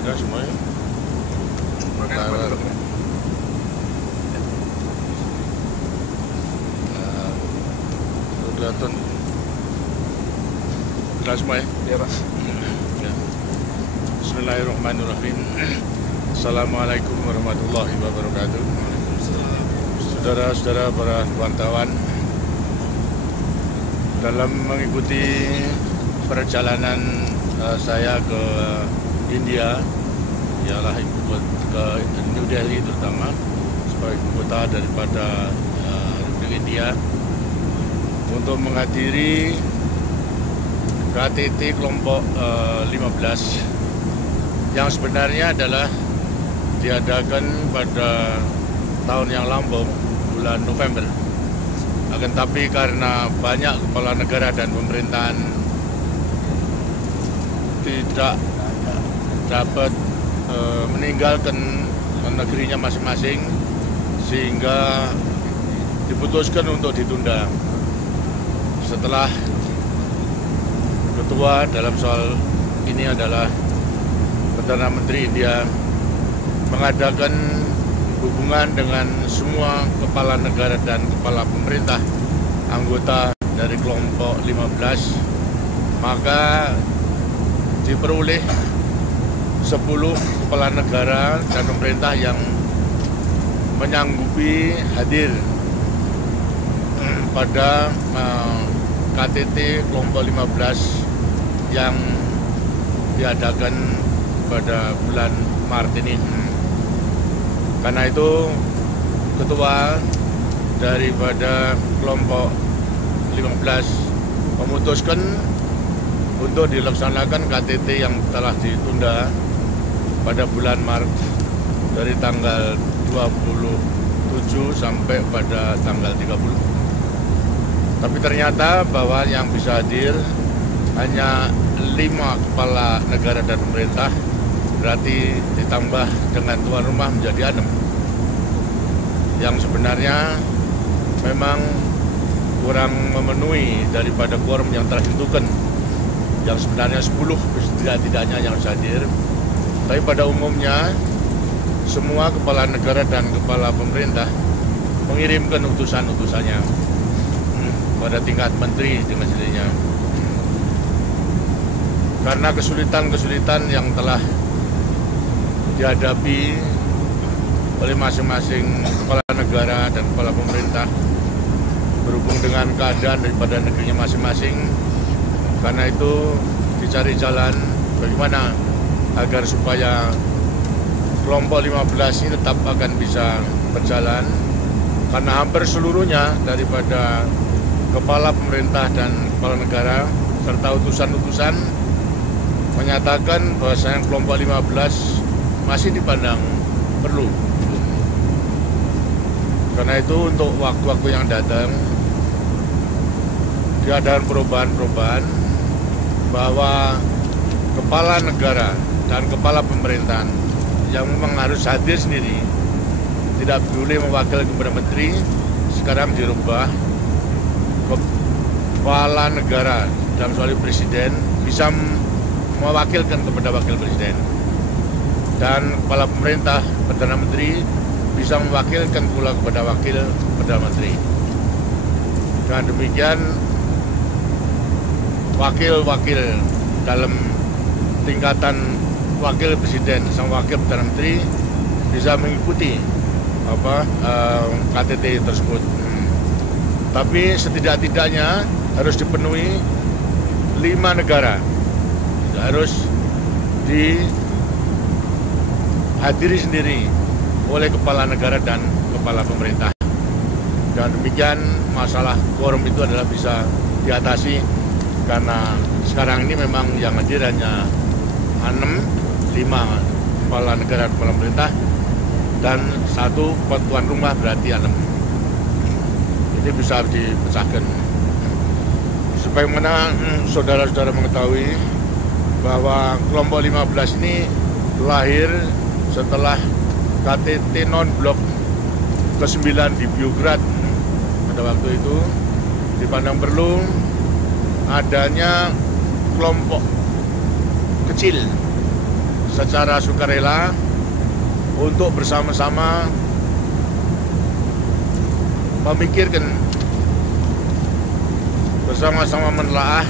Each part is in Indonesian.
Ya semuanya. Kelihatan jelas semua ya? Iya Pak. Ya. Bismillahirrahmanirrahim. Assalamualaikum warahmatullahi wabarakatuh. Saudara-saudara para wartawan, dalam mengikuti perjalanan saya ke India, ialah ke New Delhi terutama sebagai ibu kota daripada Republik India, untuk menghadiri KTT kelompok 15 yang sebenarnya adalah diadakan pada tahun yang lampau, bulan November. Akan tapi karena banyak kepala negara dan pemerintahan tidak dapat meninggalkan negerinya masing-masing, sehingga diputuskan untuk ditunda. Setelah ketua dalam soal ini adalah Perdana Menteri India mengadakan hubungan dengan semua kepala negara dan kepala pemerintah anggota dari kelompok 15, maka diperoleh 10 kepala negara dan pemerintah yang menyanggupi hadir pada KTT kelompok 15 yang diadakan pada bulan Maret ini. Karena itu ketua daripada kelompok 15 memutuskan untuk dilaksanakan KTT yang telah ditunda pada bulan Maret dari tanggal 27 sampai pada tanggal 30. Tapi ternyata bahwa yang bisa hadir hanya 5 kepala negara dan pemerintah, berarti ditambah dengan tuan rumah menjadi 6. Yang sebenarnya memang kurang memenuhi daripada quorum yang telah ditentukan. Yang sebenarnya 10 tidak-tidaknya yang harus hadir. Tapi pada umumnya semua kepala negara dan kepala pemerintah mengirimkan utusan-utusannya pada tingkat menteri dengan sendirinya. Karena kesulitan-kesulitan yang telah dihadapi oleh masing-masing kepala negara dan kepala pemerintah berhubung dengan keadaan daripada negerinya masing-masing, karena itu dicari jalan bagaimana agar supaya kelompok 15 ini tetap akan bisa berjalan, karena hampir seluruhnya daripada kepala pemerintah dan kepala negara serta utusan-utusan menyatakan bahwasanya kelompok 15 masih dipandang perlu. Karena itu untuk waktu-waktu yang datang diadakan perubahan-perubahan bahwa kepala negara dan kepala pemerintahan yang memang harus hadir sendiri, tidak boleh mewakili kepada menteri, sekarang dirubah kepala negara dalam soal presiden bisa mewakilkan kepada wakil presiden, dan kepala pemerintah Perdana Menteri bisa mewakilkan pula kepada wakil Perdana Menteri. Dengan demikian wakil-wakil dalam tingkatan wakil presiden sama wakil Perdana Menteri bisa mengikuti KTT tersebut. Tapi setidak-tidaknya harus dipenuhi 5 negara, harus dihadiri sendiri oleh kepala negara dan kepala pemerintah. Dan demikian masalah quorum itu adalah bisa diatasi, karena sekarang ini memang yang hadir hanya 5 kepala negara dan kepala pemerintah dan 1 tuan rumah, berarti 6. Ini bisa dipecahkan. Sebagaimana saudara-saudara mengetahui bahwa kelompok 15 ini lahir setelah KTT non-blok ke-9 di Biograd. Pada waktu itu dipandang perlu adanya kelompok kecil secara sukarela untuk bersama-sama memikirkan, bersama-sama menelaah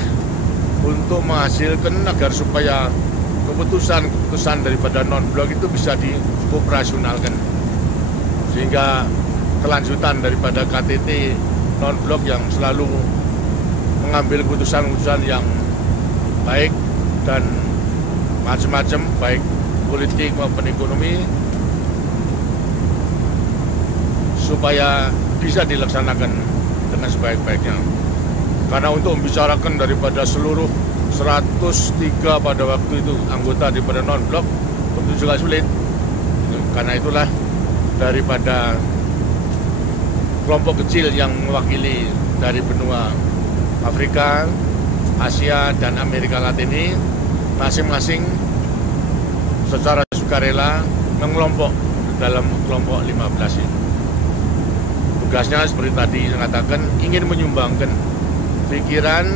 untuk menghasilkan agar supaya keputusan daripada non-blok itu bisa dioperasionalkan, sehingga kelanjutan daripada KTT non-blok yang selalu mengambil keputusan-keputusan yang baik dan macam-macam, baik politik maupun ekonomi, supaya bisa dilaksanakan dengan sebaik-baiknya. Karena untuk membicarakan daripada seluruh 103 pada waktu itu anggota daripada non-blok tentu juga sulit. Karena itulah daripada kelompok kecil yang mewakili dari benua Afrika, Asia, dan Amerika Latin ini masing-masing secara sukarela mengelompok dalam kelompok 15 ini. Tugasnya seperti tadi mengatakan ingin menyumbangkan pikiran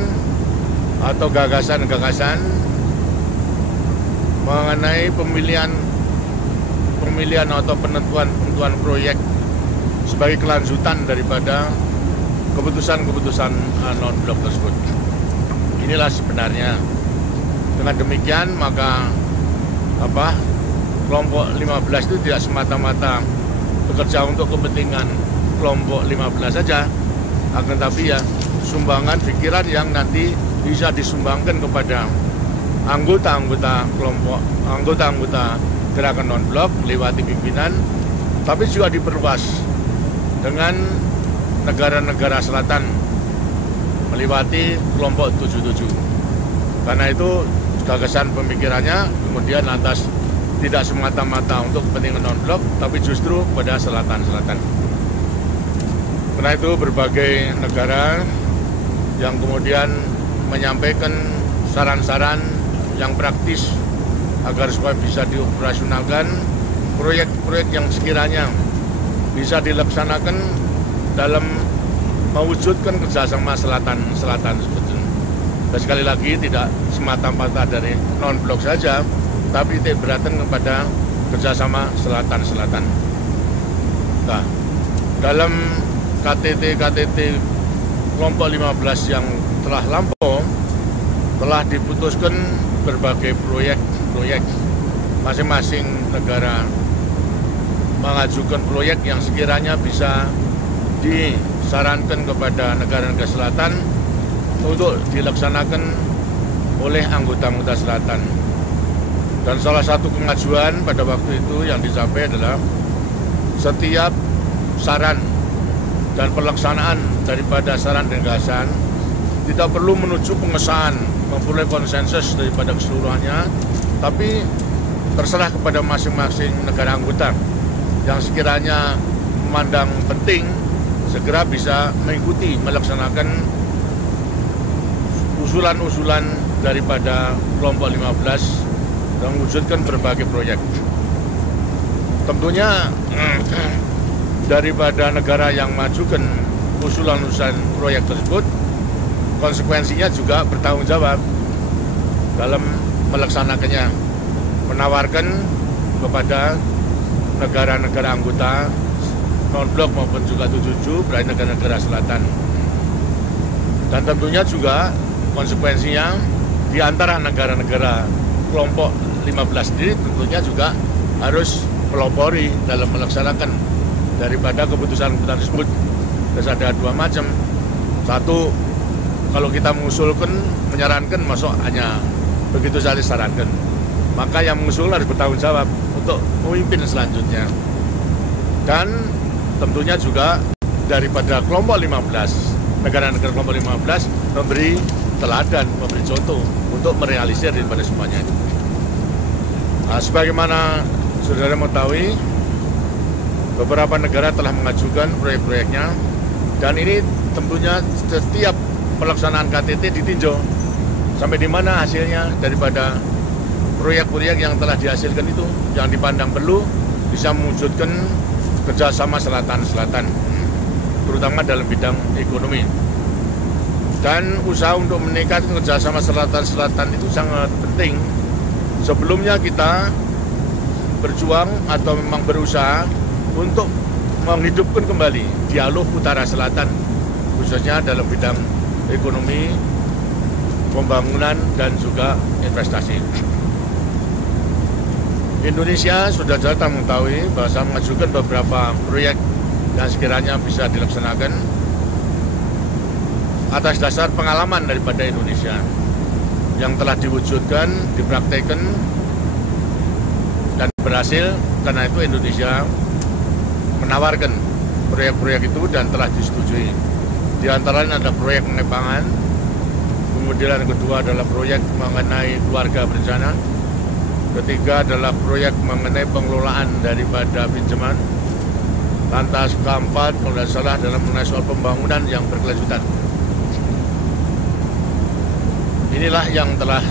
atau gagasan-gagasan mengenai pemilihan atau penentuan proyek sebagai kelanjutan daripada keputusan-keputusan non-blok tersebut. Inilah sebenarnya. Dengan demikian maka kelompok 15 itu tidak semata-mata bekerja untuk kepentingan kelompok 15 saja, akan tapi ya sumbangan pikiran yang nanti bisa disumbangkan kepada anggota-anggota kelompok, anggota-anggota gerakan non-blok lewati pimpinan, tapi juga diperluas dengan negara-negara selatan melewati kelompok 77. Karena itu gagasan pemikirannya kemudian lantas tidak semata-mata untuk kepentingan non-blok, tapi justru pada selatan-selatan. Karena itu berbagai negara yang kemudian menyampaikan saran-saran yang praktis agar supaya bisa dioperasionalkan proyek-proyek yang sekiranya bisa dilaksanakan dalam mewujudkan kerjasama selatan-selatan sebetulnya. Dan sekali lagi tidak semata-mata dari non-blok saja, tapi tidak berarti kepada kerjasama selatan-selatan. Nah, dalam KTT kelompok 15 yang telah lampau, telah diputuskan berbagai proyek masing-masing negara mengajukan proyek yang sekiranya bisa disarankan kepada negara-negara selatan untuk dilaksanakan oleh anggota-anggota selatan. Dan salah satu pengajuan pada waktu itu yang dicapai adalah setiap saran dan pelaksanaan daripada saran dan gagasan tidak perlu menuju pengesahan, memperoleh konsensus daripada keseluruhannya, tapi terserah kepada masing-masing negara anggota yang sekiranya memandang penting segera bisa mengikuti melaksanakan usulan-usulan daripada kelompok 15 dan mewujudkan berbagai proyek. Tentunya daripada negara yang majukan usulan-usulan proyek tersebut, konsekuensinya juga bertanggung jawab dalam melaksanakannya, menawarkan kepada negara-negara anggota non-blok maupun juga 77 berarti negara-negara selatan. Dan tentunya juga konsekuensinya di antara negara-negara kelompok 15 sendiri tentunya juga harus pelopori dalam melaksanakan daripada keputusan-keputusan tersebut. Terus ada dua macam. Satu, kalau kita mengusulkan, menyarankan, masuk hanya begitu saja sarankan. Maka yang mengusul harus bertanggung jawab untuk memimpin selanjutnya. Dan tentunya juga daripada kelompok 15, negara-negara kelompok 15 memberi teladan, memberi contoh untuk merealisir daripada semuanya itu. Nah, sebagaimana saudara mengetahui, beberapa negara telah mengajukan proyek-proyeknya, dan ini tentunya setiap pelaksanaan KTT ditinjau sampai di mana hasilnya daripada proyek-proyek yang telah dihasilkan itu, yang dipandang perlu bisa mewujudkan kerjasama selatan-selatan, terutama dalam bidang ekonomi. Dan usaha untuk meningkatkan kerjasama selatan-selatan itu sangat penting, Sebelumnya kita berjuang atau memang berusaha untuk menghidupkan kembali dialog Utara Selatan, khususnya dalam bidang ekonomi, pembangunan, dan juga investasi. Indonesia sudah datang mengetahui bahwa mengajukan beberapa proyek yang sekiranya bisa dilaksanakan atas dasar pengalaman daripada Indonesia yang telah diwujudkan, dipraktekkan, dan berhasil. Karena itu Indonesia menawarkan proyek-proyek itu dan telah disetujui. Di antaranya ada proyek mengenai pangan, kemudian yang kedua adalah proyek mengenai keluarga berencana, ketiga adalah proyek mengenai pengelolaan daripada pinjaman, lantas keempat kalau tidak salah dalam mengenai soal pembangunan yang berkelanjutan. Inilah yang telah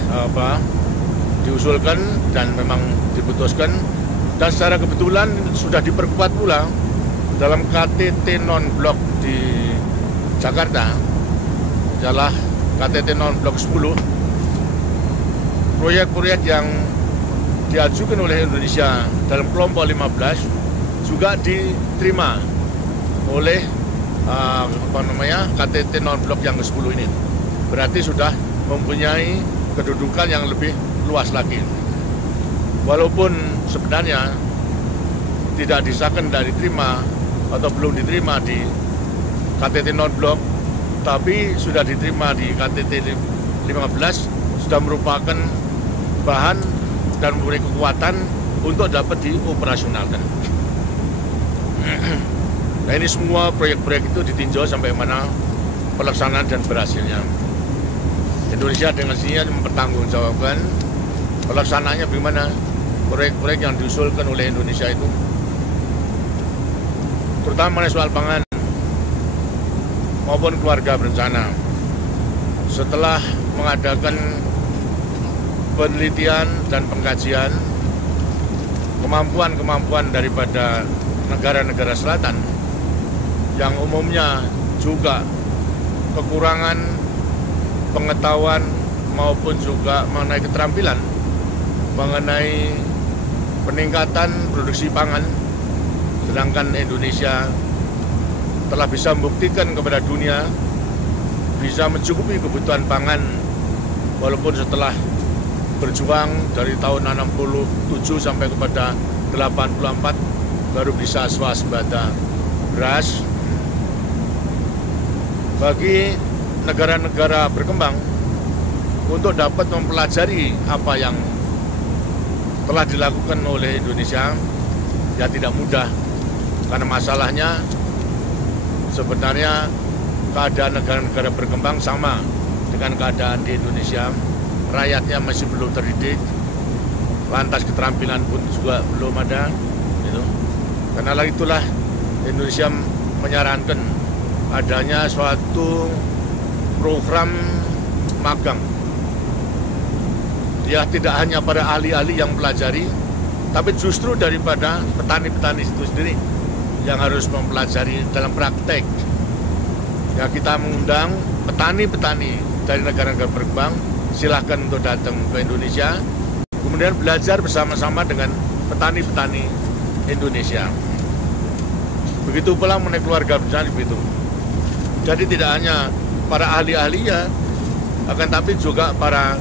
diusulkan dan memang diputuskan, dan secara kebetulan sudah diperkuat pula dalam KTT non-blok di Jakarta, adalah KTT non-blok 10, proyek-proyek yang diajukan oleh Indonesia dalam kelompok 15 juga diterima oleh KTT non-blok yang ke-10 ini. Berarti sudah mempunyai kedudukan yang lebih luas lagi. Walaupun sebenarnya tidak disahkan dan diterima atau belum diterima di KTT non-blok, tapi sudah diterima di KTT 15, sudah merupakan bahan dan memberi kekuatan untuk dapat dioperasionalkan. Nah, ini semua proyek-proyek itu ditinjau sampai mana pelaksanaan dan berhasilnya. Indonesia dengan sini mempertanggungjawabkan pelaksanaannya bagaimana proyek-proyek yang diusulkan oleh Indonesia itu, terutama soal pangan maupun keluarga berencana. Setelah mengadakan penelitian dan pengkajian kemampuan daripada negara-negara selatan yang umumnya juga kekurangan pengetahuan maupun juga mengenai keterampilan mengenai peningkatan produksi pangan, sedangkan Indonesia telah bisa membuktikan kepada dunia bisa mencukupi kebutuhan pangan walaupun setelah berjuang dari tahun 67 sampai kepada 84 baru bisa swasembada beras. Bagi negara-negara berkembang untuk dapat mempelajari apa yang telah dilakukan oleh Indonesia, ya tidak mudah, karena masalahnya sebenarnya keadaan negara-negara berkembang sama dengan keadaan di Indonesia. Rakyatnya masih belum terdidik, lantas keterampilan pun juga belum ada, gitu. Karena itulah Indonesia menyarankan adanya suatu program magang. Ya, tidak hanya para ahli-ahli yang pelajari, tapi justru daripada petani-petani itu sendiri yang harus mempelajari dalam praktek. Ya, kita mengundang petani-petani dari negara-negara berkembang, silahkan untuk datang ke Indonesia, kemudian belajar bersama-sama dengan petani-petani Indonesia. Begitu pula mengenai keluarga berencana begitu. Jadi tidak hanya para ahli-ahli ya, akan tapi juga para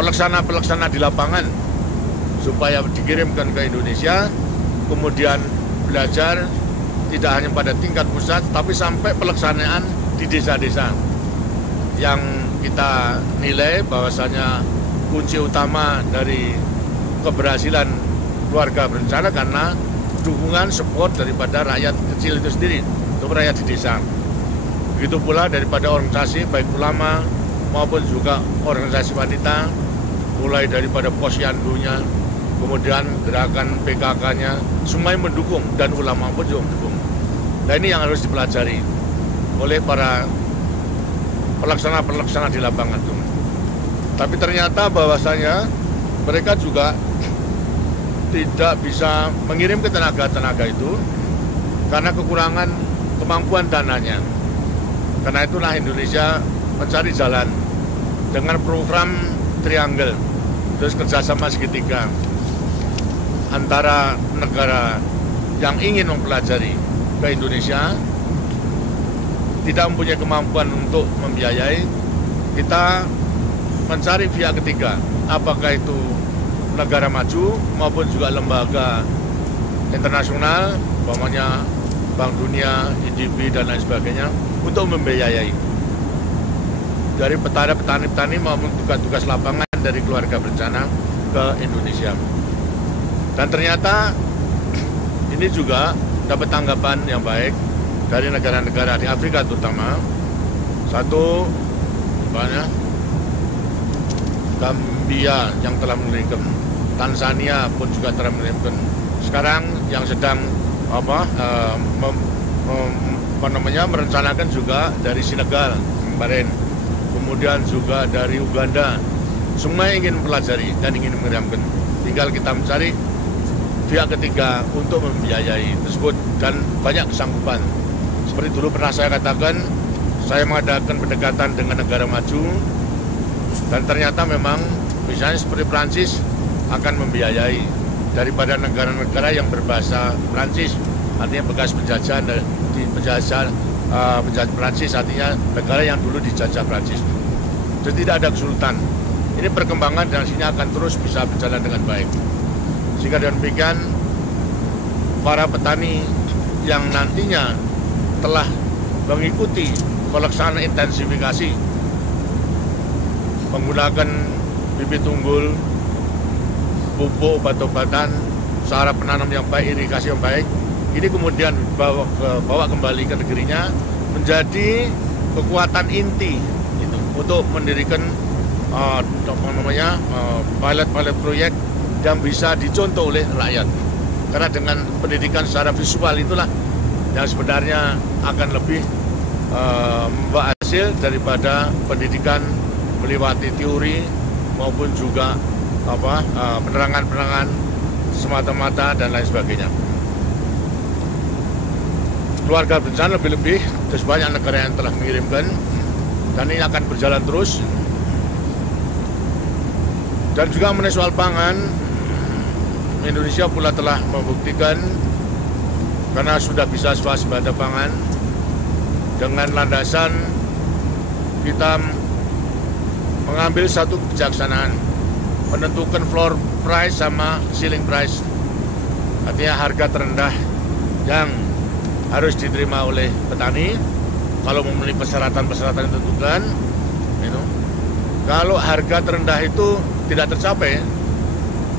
pelaksana-pelaksana di lapangan supaya dikirimkan ke Indonesia, kemudian belajar tidak hanya pada tingkat pusat, tapi sampai pelaksanaan di desa-desa. Yang kita nilai bahwasanya kunci utama dari keberhasilan keluarga berencana karena dukungan support daripada rakyat kecil itu sendiri, untuk rakyat di desa. Begitu pula daripada organisasi baik ulama maupun juga organisasi wanita, mulai daripada posyandunya, kemudian gerakan PKK-nya, semuanya mendukung dan ulama pun juga mendukung. Nah, ini yang harus dipelajari oleh para pelaksana-pelaksana di lapangan itu. Tapi ternyata bahwasanya mereka juga tidak bisa mengirim ke tenaga-tenaga itu karena kekurangan kemampuan dananya. Karena itulah Indonesia mencari jalan dengan program Triangle terus kerjasama segitiga antara negara yang ingin mempelajari ke Indonesia, tidak mempunyai kemampuan untuk membiayai, kita mencari pihak ketiga, apakah itu negara maju maupun juga lembaga internasional, umpamanya Bank Dunia, IDB, dan lain sebagainya, untuk membiayai dari petani-petani maupun tugas-tugas lapangan dari keluarga berencana ke Indonesia. Dan ternyata ini juga dapat tanggapan yang baik dari negara-negara di Afrika terutama. Satu, misalnya Gambia yang telah mengirimkan, Tanzania pun juga telah mengirimkan. Sekarang yang sedang merencanakan juga dari Senegal kemarin, kemudian juga dari Uganda. Semua ingin mempelajari dan ingin mengirimkan. Tinggal kita mencari pihak ketiga untuk membiayai tersebut, dan banyak kesanggupan. Seperti dulu pernah saya katakan, saya mengadakan pendekatan dengan negara maju, dan ternyata memang misalnya seperti Prancis akan membiayai daripada negara-negara yang berbahasa Prancis, artinya bekas penjajah Prancis, artinya negara yang dulu dijajah Prancis. Jadi tidak ada kesulitan. Ini perkembangan dan hasilnya akan terus bisa berjalan dengan baik. Sehingga demikian, para petani yang nantinya telah mengikuti pelaksanaan intensifikasi menggunakan bibit unggul, pupuk, obat-obatan, cara penanam yang baik, irigasi yang baik, ini kemudian bawa kembali ke negerinya menjadi kekuatan inti gitu, untuk mendirikan pilot proyek yang bisa dicontoh oleh rakyat. Karena dengan pendidikan secara visual itulah yang sebenarnya akan lebih membawa hasil daripada pendidikan melewati teori maupun juga penerangan-penerangan semata-mata dan lain sebagainya. Keluarga berencana lebih-lebih, terus banyak negara yang telah mengirimkan, dan ini akan berjalan terus. Dan juga mengenai soal pangan, Indonesia pula telah membuktikan karena sudah bisa swasembada pangan dengan landasan kita mengambil satu kebijaksanaan, menentukan floor price sama ceiling price, artinya harga terendah yang harus diterima oleh petani kalau memenuhi persyaratan-persyaratan yang ditentukan. Kalau harga terendah itu tidak tercapai,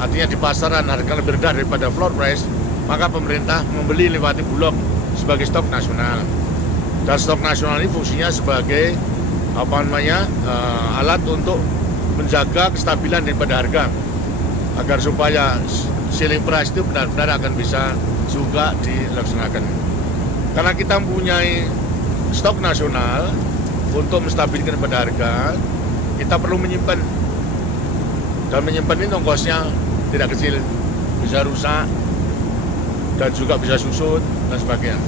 artinya di pasaran harga lebih rendah daripada floor price, maka pemerintah membeli lewati Bulog sebagai stok nasional. Dan stok nasional ini fungsinya sebagai alat untuk menjaga kestabilan daripada harga, agar supaya ceiling price itu benar-benar akan bisa juga dilaksanakan. Karena kita mempunyai stok nasional untuk menstabilkan pada harga, kita perlu menyimpan. Dan menyimpan ini ongkosnya tidak kecil, bisa rusak dan juga bisa susut dan sebagainya.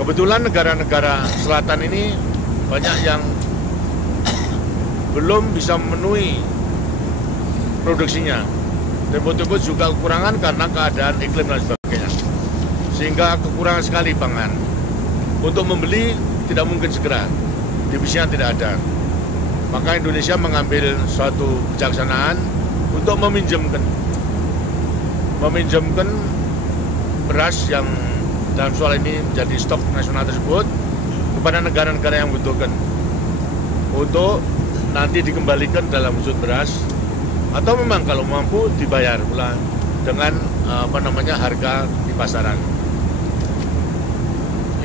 Kebetulan negara-negara selatan ini banyak yang belum bisa memenuhi produksinya. Tempo-tempo juga kekurangan karena keadaan iklim dan sebagainya. Sehingga kekurangan sekali pangan. Untuk membeli tidak mungkin segera, divisinya tidak ada. Maka Indonesia mengambil suatu kebijaksanaan untuk meminjamkan beras yang dalam soal ini menjadi stok nasional tersebut kepada negara-negara yang membutuhkan, untuk nanti dikembalikan dalam wujud beras, atau memang kalau mampu dibayar pula dengan harga di pasaran.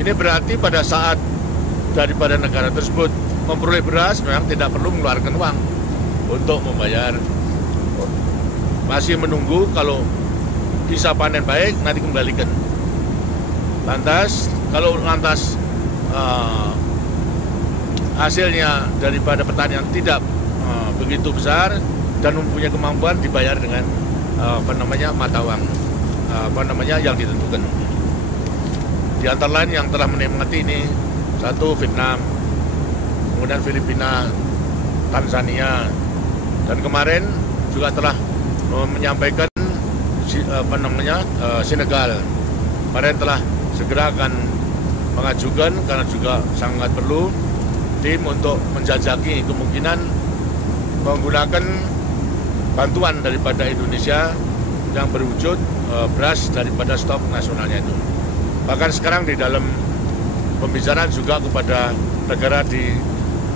Ini berarti pada saat daripada negara tersebut memperoleh beras, memang tidak perlu mengeluarkan uang untuk membayar. Masih menunggu kalau bisa panen baik, nanti kembalikan. Kalau hasilnya daripada pertanian tidak begitu besar dan mempunyai kemampuan, dibayar dengan mata uang yang ditentukan. Di antara lain yang telah menikmati ini, satu Vietnam, kemudian Filipina, Tanzania, dan kemarin juga telah menyampaikan Senegal kemarin telah segera akan mengajukan karena juga sangat perlu tim untuk menjajaki kemungkinan menggunakan bantuan daripada Indonesia yang berwujud beras daripada stok nasionalnya itu. Bahkan sekarang di dalam pembicaraan juga kepada negara di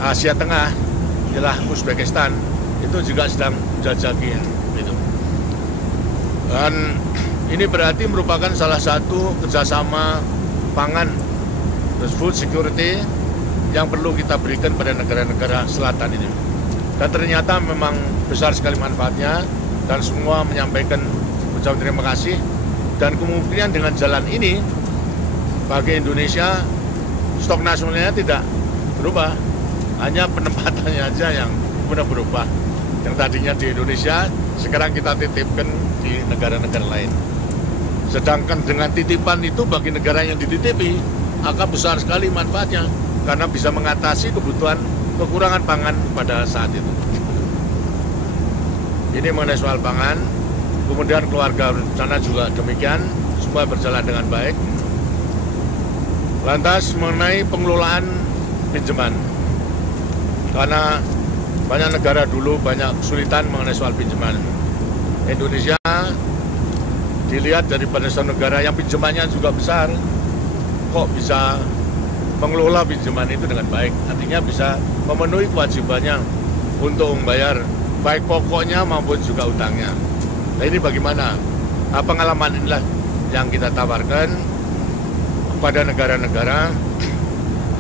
Asia Tengah, ialah Uzbekistan, itu juga sedang jajaki itu. Dan ini berarti merupakan salah satu kerjasama pangan, food security yang perlu kita berikan pada negara-negara selatan ini. Dan ternyata memang besar sekali manfaatnya dan semua menyampaikan ucapan terima kasih. Dan kemungkinan dengan jalan ini bagi Indonesia stok nasionalnya tidak berubah, hanya penempatannya aja yang benar berubah. Yang tadinya di Indonesia, sekarang kita titipkan di negara-negara lain. Sedangkan dengan titipan itu bagi negara yang dititipi akan besar sekali manfaatnya karena bisa mengatasi kebutuhan kekurangan pangan pada saat itu. Ini mengenai soal pangan, kemudian keluarga berencana juga demikian, semua berjalan dengan baik. Lantas mengenai pengelolaan pinjaman, karena banyak negara dulu banyak kesulitan mengenai soal pinjaman. Indonesia dilihat daripada negara yang pinjamannya juga besar, kok bisa mengelola pinjaman itu dengan baik. Artinya bisa memenuhi kewajibannya untuk membayar baik pokoknya maupun juga utangnya. Nah ini bagaimana? Pengalaman inilah yang kita tawarkan kepada negara-negara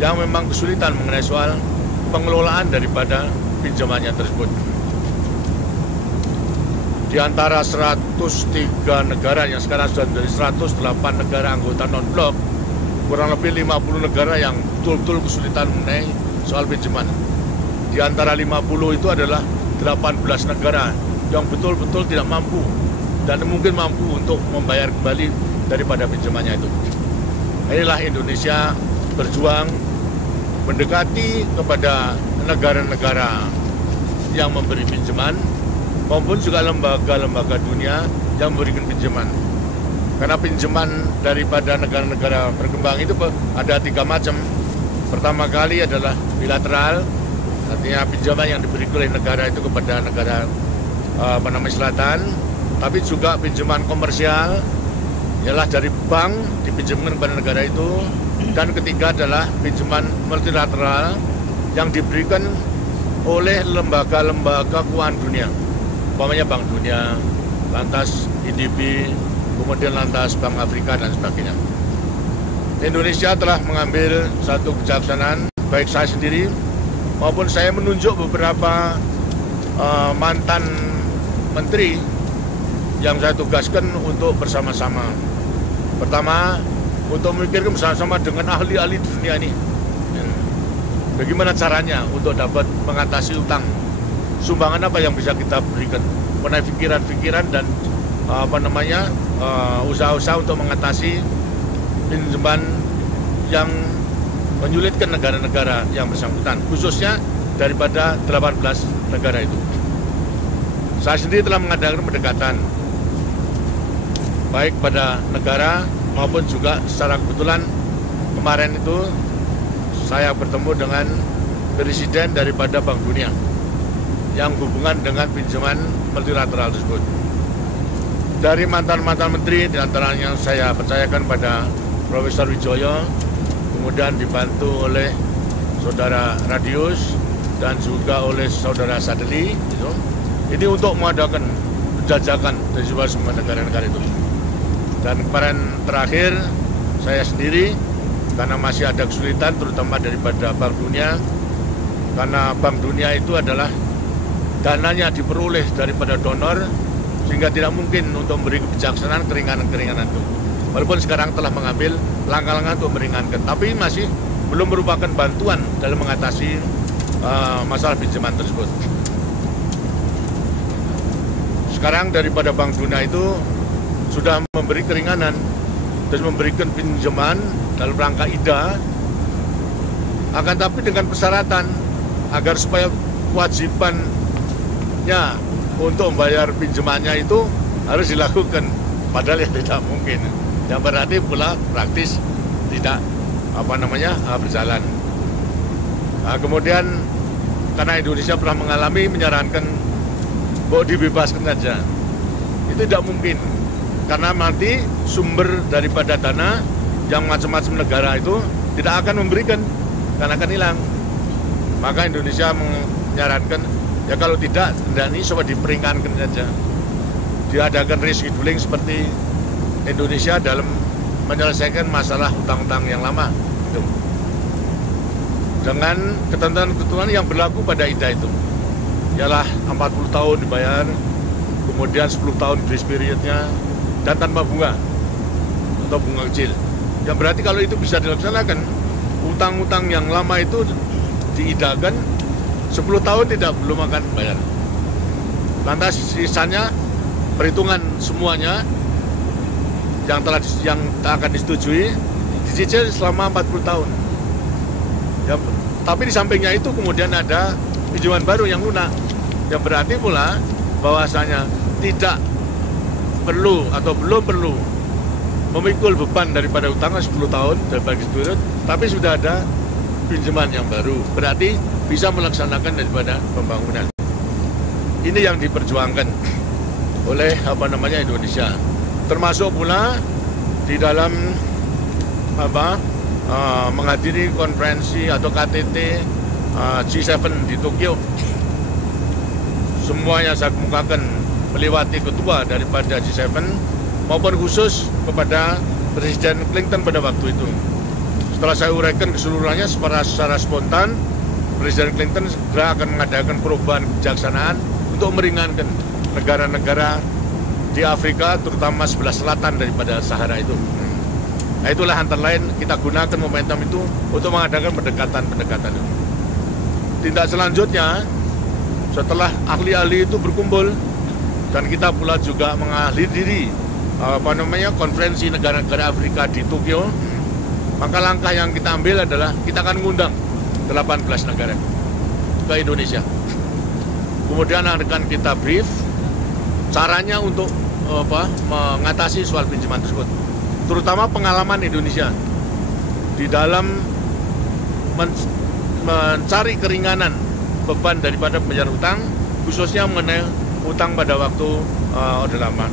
yang memang kesulitan mengenai soal pengelolaan daripada pinjamannya tersebut. Di antara 103 negara yang sekarang sudah dari 108 negara anggota non-blok, kurang lebih 50 negara yang betul-betul kesulitan mengenai soal pinjaman. Di antara 50 itu adalah 18 negara yang betul-betul tidak mampu dan mungkin mampu untuk membayar kembali daripada pinjamannya itu. Inilah Indonesia berjuang mendekati kepada negara-negara yang memberi pinjaman maupun juga lembaga-lembaga dunia yang memberikan pinjaman. Karena pinjaman daripada negara-negara berkembang itu ada 3 macam. Pertama kali adalah bilateral, artinya pinjaman yang diberikan oleh negara itu kepada negara selatan, tapi juga pinjaman komersial, ialah dari bank dipinjamkan kepada negara itu. Dan ketiga adalah pinjaman multilateral yang diberikan oleh lembaga-lembaga keuangan dunia, umpamanya Bank Dunia, lantas IDB, kemudian lantas Bank Afrika dan sebagainya. Indonesia telah mengambil satu kebijaksanaan, baik saya sendiri maupun saya menunjuk beberapa mantan menteri yang saya tugaskan untuk bersama-sama. Pertama, untuk memikirkan bersama-sama dengan ahli-ahli dunia ini. Bagaimana caranya untuk dapat mengatasi utang? Sumbangan apa yang bisa kita berikan? Mengenai pikiran-pikiran dan usaha-usaha untuk mengatasi pinjaman yang menyulitkan negara-negara yang bersangkutan, khususnya daripada 18 negara itu. Saya sendiri telah mengadakan pendekatan baik pada negara maupun juga secara kebetulan kemarin itu saya bertemu dengan presiden daripada Bank Dunia yang hubungan dengan pinjaman multilateral tersebut. Dari mantan-mantan menteri, diantaranya saya percayakan pada Profesor Wijoyo, kemudian dibantu oleh Saudara Radius dan juga oleh Saudara Sadeli. Gitu. Ini untuk mengadakan penjajakan dari semua negara-negara itu. Dan kemarin terakhir saya sendiri, karena masih ada kesulitan terutama daripada Bank Dunia, karena Bank Dunia itu adalah dananya diperoleh daripada donor, sehingga tidak mungkin untuk memberi kebijaksanaan keringanan-keringanan itu. Walaupun sekarang telah mengambil langkah-langkah untuk meringankan, tapi masih belum merupakan bantuan dalam mengatasi masalah pinjaman tersebut. Sekarang daripada Bank Dunia itu sudah memberi keringanan dan memberikan pinjaman dalam rangka IDA, akan tapi dengan persyaratan agar supaya kewajibannya untuk membayar pinjamannya itu harus dilakukan, padahal ya tidak mungkin. Yang berarti pula praktis tidak berjalan. Nah, kemudian karena Indonesia pernah mengalami menyarankan bahwa dibebaskan saja, itu tidak mungkin karena nanti sumber daripada dana yang macam-macam negara itu tidak akan memberikan karena akan hilang. Maka Indonesia menyarankan ya kalau tidak ini coba diperingankan saja, diadakan rescheduling seperti Indonesia dalam menyelesaikan masalah hutang-hutang yang lama itu. Dengan ketentuan-ketentuan yang berlaku pada IDA itu, ialah 40 tahun dibayar, kemudian 10 tahun grace periodnya, dan tanpa bunga atau bunga kecil. Yang berarti kalau itu bisa dilaksanakan, utang-utang yang lama itu diidakan 10 tahun belum akan bayar. Lantas sisanya perhitungan semuanya yang akan disetujui dicicil selama 40 tahun. Ya, tapi di sampingnya itu kemudian ada pinjaman baru yang lunak, yang berarti pula bahwasanya tidak perlu atau belum perlu memikul beban daripada utang 10 tahun daripada itu, tapi sudah ada pinjaman yang baru, berarti bisa melaksanakan daripada pembangunan. Ini yang diperjuangkan oleh Indonesia, termasuk pula di dalam menghadiri konferensi atau KTT G7 di Tokyo. Semuanya saya kemukakan melewati ketua daripada G7 maupun khusus kepada Presiden Clinton pada waktu itu. Setelah saya uraikan keseluruhannya secara spontan, Presiden Clinton segera akan mengadakan perubahan kebijaksanaan untuk meringankan negara-negara di Afrika, terutama sebelah selatan daripada Sahara itu. Nah, itulah antara lain kita gunakan momentum itu untuk mengadakan pendekatan-pendekatan itu. Tindak selanjutnya, setelah ahli-ahli itu berkumpul dan kita pula juga menghadiri konferensi negara-negara Afrika di Tokyo, maka langkah yang kita ambil adalah kita akan mengundang 18 negara ke Indonesia. Kemudian akan kita brief caranya untuk mengatasi soal pinjaman tersebut, terutama pengalaman Indonesia di dalam mencari keringanan beban daripada pembayaran utang, khususnya mengenai utang pada waktu Orde Lama.